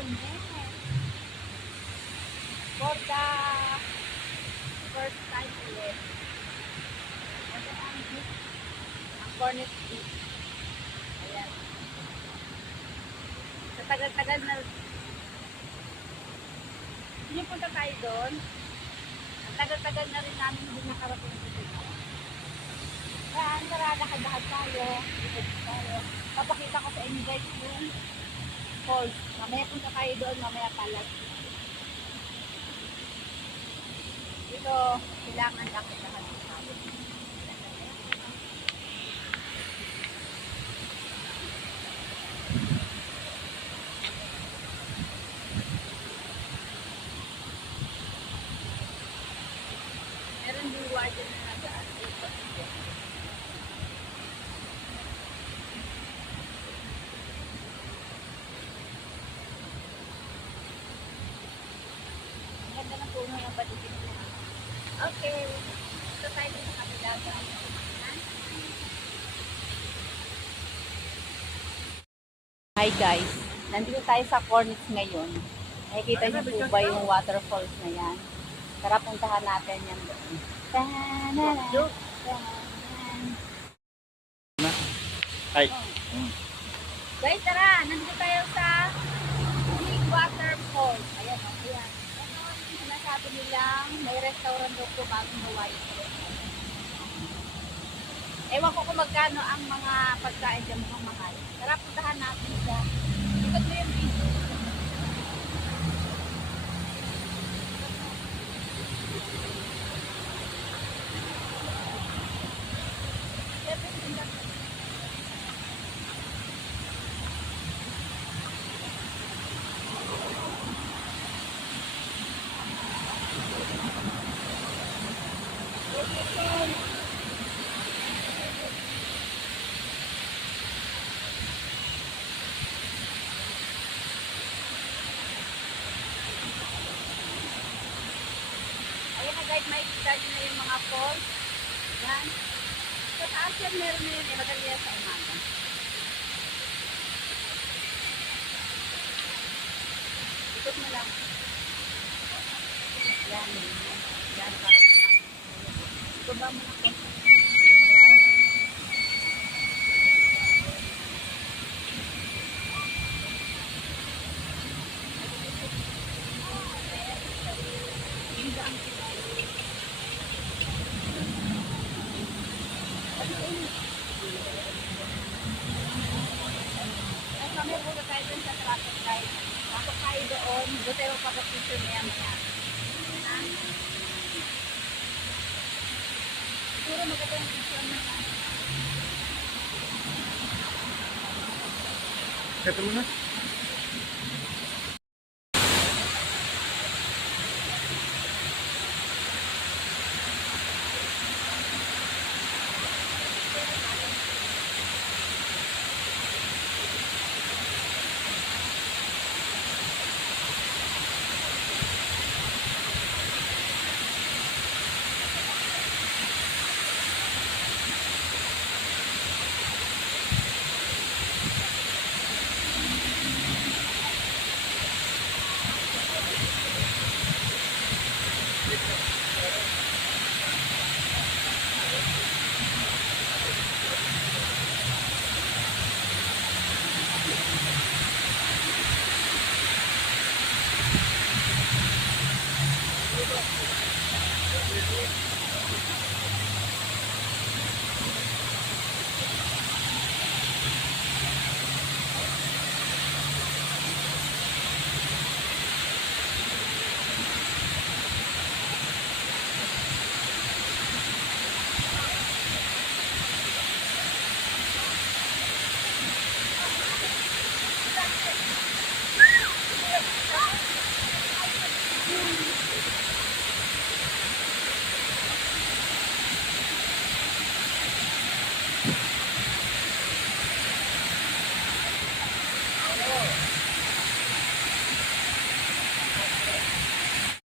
cornet. For the first time ulit. Ito ang cornet beef. Ayan. Sa tagal-tagal na hindi punta tayo doon. Ang tagal-tagal na rin namin hindi nakarating dito. Kaya tara, lakad-lakad tayo. Papakita ko sa inyo guys yung falls. Mamaya punta tayo doon, mamaya pala. Dito, kailangan lakad-lakad tayo. Meron luwa dyan na nagaan. Ang ganda ng puno ng balikin niya. Okay. Ito tayo sa kapila. Hi guys. Nandito tayo sa Cornets ngayon. Nakikita niyo po ba yung waterfalls na yan? Tara, puntahan natin yan doon. Ay. Guys, tara! Nandito tayo sa Big Waterfalls. Ayan, ayan. Ito yung sinasabi nilang may restaurant doon po bagong Hawaii. Ewan ko kung magkano ang mga pagkain dyan mga mahal. Tara, puntahan natin siya. Ikot mo yung video. Ayan na guys, makikita nyo na yung mga falls. Yan. Sa taas yan, meron na yun. Madali yan sa umaga. Ikot mo lang. Yan. Yan. Ibaba mo na. Yan. Kami punta tayo dun sa traffic light. Pasok tayo doon. Doon tayo pagka-picture niya maya. Siguro maganda yung picture niya. Kata mo na?